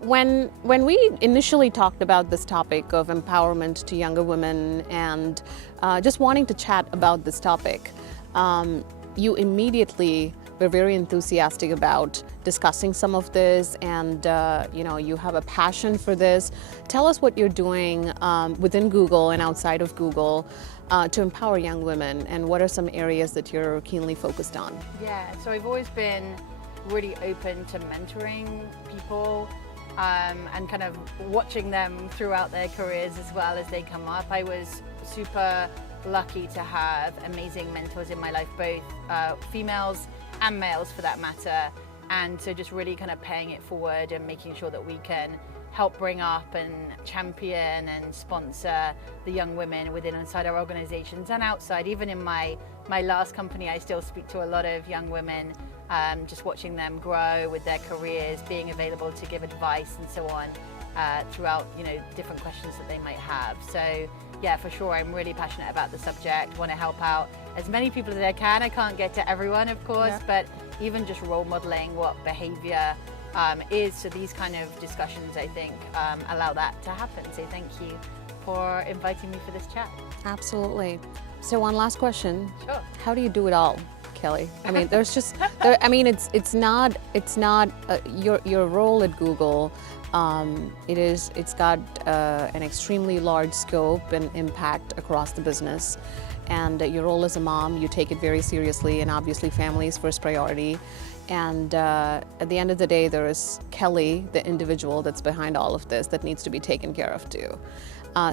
When we initially talked about this topic of empowerment to younger women and just wanting to chat about this topic, you immediately were very enthusiastic about discussing some of this, and you have a passion for this. Tell us what you're doing within Google and outside of Google to empower young women, and what are some areas that you're keenly focused on? Yeah, so I've always been really open to mentoring people and kind of watching them throughout their careers as well as they come up. I was super lucky to have amazing mentors in my life, both females and males for that matter, and so just really kind of paying it forward and making sure that we can help bring up and champion and sponsor the young women within and inside our organizations and outside. Even in my last company, I still speak to a lot of young women, just watching them grow with their careers, being available to give advice and so on throughout different questions that they might have. So yeah, for sure, I'm really passionate about the subject, want to help out as many people as I can. I can't get to everyone, of course, but even just role modeling what behavior is. So these kind of discussions, I think, allow that to happen. So thank you for inviting me for this chat. Absolutely. So one last question. Sure. How do you do it all, Kelly? I mean, there's just, it's not your role at Google. It's got an extremely large scope and impact across the business. And your role as a mom, you take it very seriously, and obviously family is first priority. And at the end of the day, there is Kelly, the individual that's behind all of this, that needs to be taken care of too.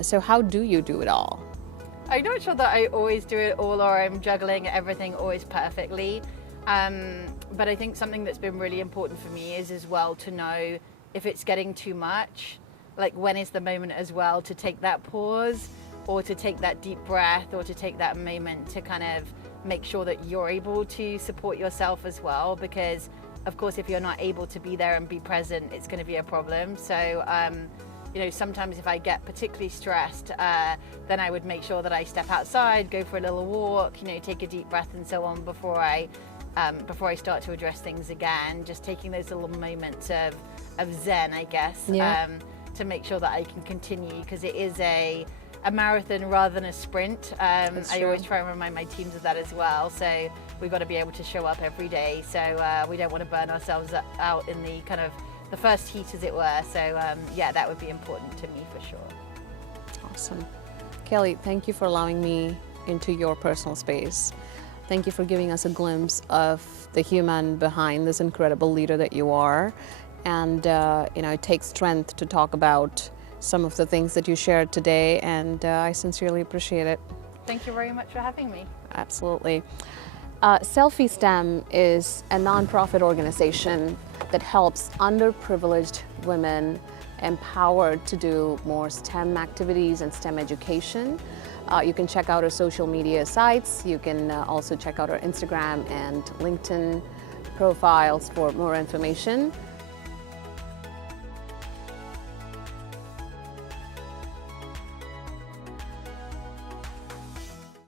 So how do you do it all? I'm not sure that I always do it all, or I'm juggling everything always perfectly. But I think something that's been really important for me is as well to know if it's getting too much, like when is the moment as well to take that pause, or to take that deep breath, or to take that moment to kind of make sure that you're able to support yourself as well. Because of course, if you're not able to be there and be present, it's going to be a problem. So sometimes if I get particularly stressed, then I would make sure that I step outside, go for a little walk, take a deep breath and so on before I start to address things again. Just taking those little moments of zen, I guess, to make sure that I can continue, because it is a marathon rather than a sprint. I always try and remind my teams of that as well. So we've got to be able to show up every day. So we don't want to burn ourselves out in the kind of the first heat, as it were. So yeah, that would be important to me for sure. Awesome. Kelly, thank you for allowing me into your personal space. Thank you for giving us a glimpse of the human behind this incredible leader that you are. And it takes strength to talk about some of the things that you shared today, and I sincerely appreciate it. Thank you very much for having me. Absolutely. Self-eSTEM is a nonprofit organization that helps underprivileged women empowered to do more STEM activities and STEM education. You can check out our social media sites. You can also check out our Instagram and LinkedIn profiles for more information.